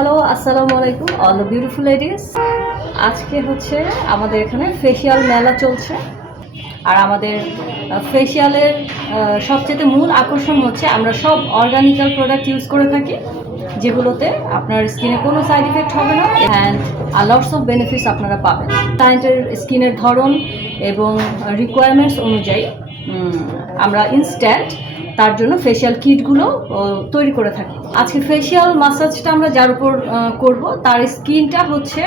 Hello, আসসালামু আলাইকুম all the beautiful ladies. আজকে হচ্ছে আমাদের এখানে ফেসিয়াল মেলা চলছে। আর আমাদের ফেসিয়ালের সবচেয়ে মূল আকর্ষণ হচ্ছে আমরা সব অর্গানিক্যাল প্রোডাক্ট ইউজ করে থাকি, যেগুলোতে আপনার স্কিনে কোনো সাইড ইফেক্ট হবে না অ্যান্ড লটস অফ বেনিফিটস আপনারা পাবেন। ক্লায়েন্টের স্কিনের ধরন এবং রিকোয়ারমেন্টস অনুযায়ী আমরা ইনস্ট্যান্ট তার জন্য ফেসিয়াল কিটগুলো তৈরি করে থাকি। আজকে ফেসিয়াল মাসাজটা আমরা যার উপর করব তার স্কিনটা হচ্ছে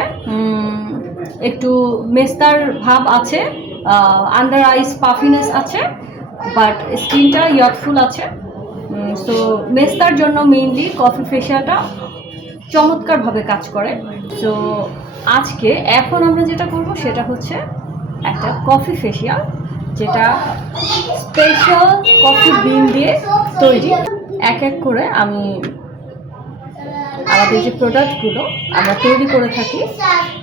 একটু মেস্তার ভাব আছে, আন্ডার আইস পাফিনেস আছে, বাট স্কিনটা ইয়থফুল আছে। সো মেস্তার জন্য মেইনলি কফি ফেসিয়ালটা চমৎকারভাবে কাজ করে। সো আজকে এখন আমরা যেটা করব সেটা হচ্ছে একটা কফি ফেসিয়াল, যেটা স্পেশাল কফি বিন দিয়ে তৈরি। এক এক করে আমি আমাদের যে প্রোডাক্টগুলো আমরা তৈরি করে থাকি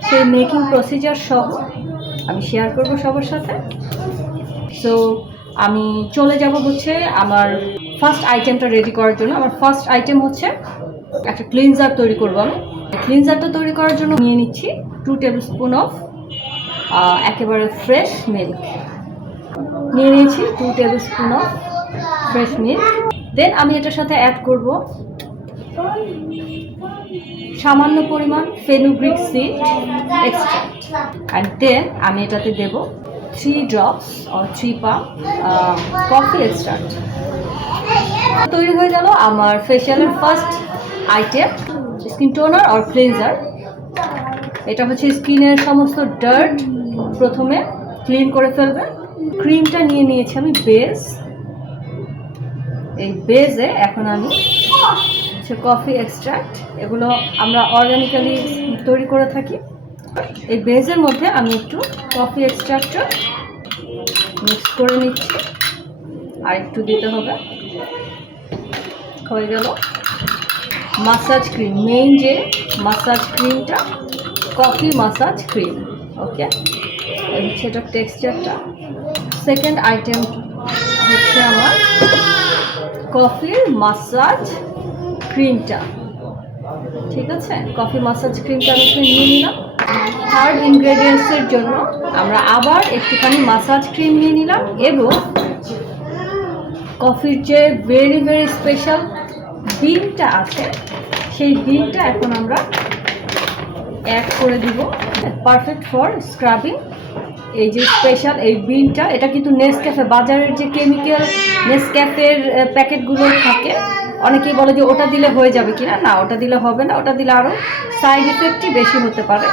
সেই মেকিং প্রসিজার সহ আমি শেয়ার করব সবার সাথে। সো আমি চলে যাব হচ্ছে আমার ফার্স্ট আইটেমটা রেডি করার জন্য। আমার ফার্স্ট আইটেম হচ্ছে একটা ক্লিনজার তৈরি করব। আমি ক্লিনজারটা তৈরি করার জন্য নিয়ে নিচ্ছি 2 টেবিল স্পুন অফ একেবারে ফ্রেশ মিল্ক। নিয়ে নিয়েছি 2 tablespoon of fresh milk. Then আমি এটার সাথে অ্যাড করব সামান্য পরিমাণ fenugreek seed extract, and then আমি এটাতে দেব 3 drops or 3 pump coffee extract. তৈরি হয়ে গেল আমার ফেসিয়ালের first item, skin toner or cleanser. এটা হচ্ছে স্কিনের সমস্ত ডার্ট প্রথমে ক্লিন করে ফেলবে। ক্রিমটা নিয়ে নিয়েছি আমি বেজ। এই বেজে এখন আমি কফি এক্সট্রাক্ট, এগুলো আমরা অর্গানিক্যালি তৈরি করে থাকি। এই বেজের মধ্যে আমি একটু কফি এক্সট্রাক্টটা মিক্স করে নিচ্ছি, আর একটু দিতে হবে। হয়ে গেল মাসাজ ক্রিম, মেইন যে মাসাজ ক্রিমটা কফি মাসাজ ক্রিম। ওকে, এই হচ্ছে এটার টেক্সচারটা। সেকেন্ড আইটেম হচ্ছে আমার কফির মাসাজ ক্রিমটা। ঠিক আছে, কফি মাসাজ ক্রিমটা আমি একটু নিয়ে নিলাম। থার্ড ইনগ্রেডিয়েন্টসের জন্য আমরা আবার একটুখানি মাসাজ ক্রিম নিয়ে নিলাম, এবং কফির যে ভেরি ভেরি স্পেশাল বিনটা আছে সেই বিনটা এখন আমরা অ্যাড করে দিব। Perfect for scrubbing. এই যে স্পেশাল এই বিনটা, এটা কিন্তু নেসক্যাফে, বাজারের যে কেমিক্যাল নেসক্যাফের প্যাকেটগুলো থাকে, অনেকেই বলে যে ওটা দিলে হয়ে যাবে কিনা। না, ওটা দিলে হবে না, ওটা দিলে আরও সাইড ইফেক্টই বেশি হতে পারে।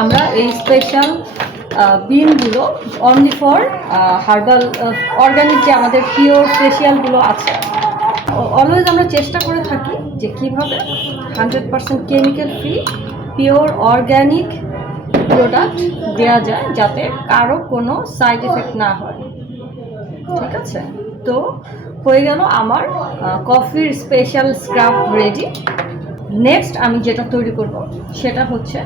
আমরা এই স্পেশাল বিনগুলো অনলি ফর হার্বাল অর্গানিক যে আমাদের পিওর ফেসিয়ালগুলো আছে, অলওয়েজ আমরা চেষ্টা করে থাকি যে কীভাবে 100% chemical free pure organic product দেওয়া যায়, যাতে কারো কোনো সাইড এফেক্ট না হয়। ঠিক আছে, তো হয়ে গেল আমার কফির স্পেশাল স্ক্রাব রেডি। নেক্সট আমি যেটা তৈরি করব সেটা হচ্ছে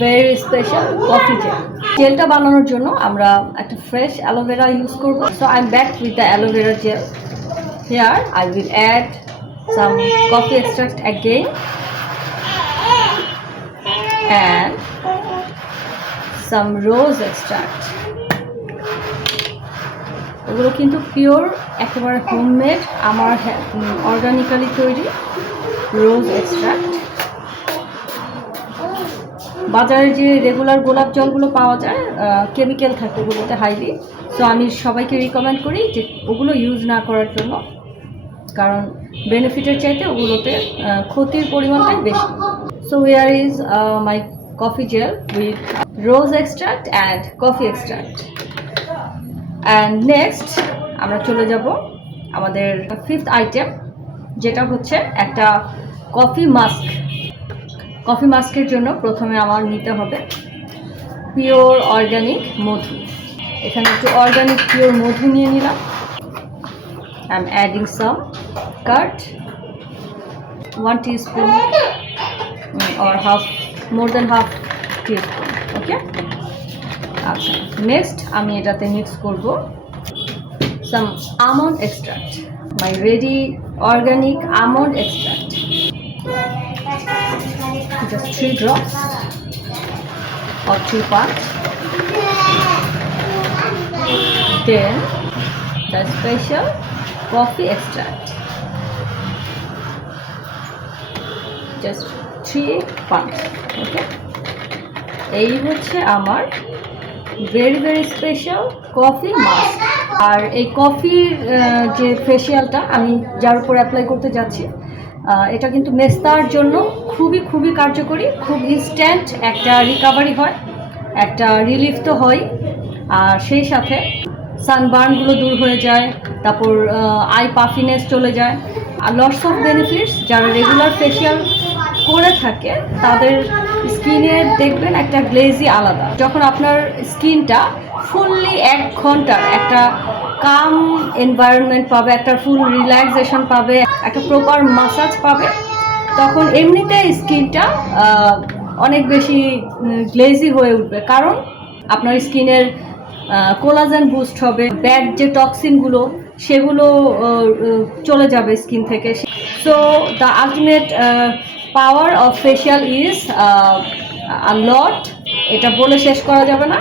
ভেরি স্পেশাল কফি জেল। জেলটা বানানোর জন্য আমরা একটা ফ্রেশ অ্যালোভেরা ইউজ করব। So I am back with the aloe vera gel. Here I will add some coffee extract again and some rose extract. এগুলো কিন্তু পিওর একেবারে হোমমেড, আমার অর্গানিক্যালি তৈরি রোজ এক্সট্রাক্ট। বাজারে যে রেগুলার গোলাপ জলগুলো পাওয়া যায় কেমিক্যাল থাকে ওগুলোতে হাইলি। সো আমি সবাইকে রিকমেন্ড করি যে ওগুলো ইউজ না করার জন্য, কারণ বেনিফিটের চাইতে ওগুলোতে ক্ষতির পরিমাণটাই বেশি। So here is my coffee gel with rose extract and coffee extract. And next আমরা চলে যাব আমাদের ফিফথ আইটেম, যেটা হচ্ছে একটা কফি মাস্ক। কফি মাস্কের জন্য প্রথমে আমার নিতে হবে পিওর অর্গানিক মধু। এখানে একটু অর্গানিক পিওর মধু নিয়ে নিলাম। I am adding some cut 1 teaspoon or more than half teaspoon. Okay, আচ্ছা, নেক্সট আমি এটাতে মিক্স করব some almond extract, my ready organic almond extract. just 3 drops or 2 parts. Then the special coffee extract, just 3 parts. Okay, এই হচ্ছে আমার very very special coffee mask. আর এই কফির যে ফেশিয়ালটা আমি যার উপর অ্যাপ্লাই করতে যাচ্ছি, এটা কিন্তু মেস্তার জন্য খুবই খুবই কার্যকরী, খুব ইনস্ট্যান্ট একটা রিকভারি হয়, একটা রিলিফ তো হয়, আর সেই সাথে সানবার্নগুলো দূর হয়ে যায়, তারপর আই পাফিনেস চলে যায়, আর লটস অফ বেনিফিটস। যারা রেগুলার ফেশিয়াল করে থাকে তাদের স্কিনের দেখবেন একটা গ্লেজি আলাদা। যখন আপনার স্কিনটা ফুললি 1 ঘন্টার একটা কাম এনভায়রনমেন্ট পাবে, একটা ফুল রিল্যাক্সেশন পাবে, একটা প্রপার মাসাজ পাবে, তখন এমনিতে স্কিনটা অনেক বেশি গ্লেজি হয়ে উঠবে, কারণ আপনার স্কিনের কোলাজেন বুস্ট হবে, ব্যাড যে টক্সিনগুলো সেগুলো চলে যাবে স্কিন থেকে। So the ultimate power of facial is a lot, এটা বলে শেষ করা যাবে না।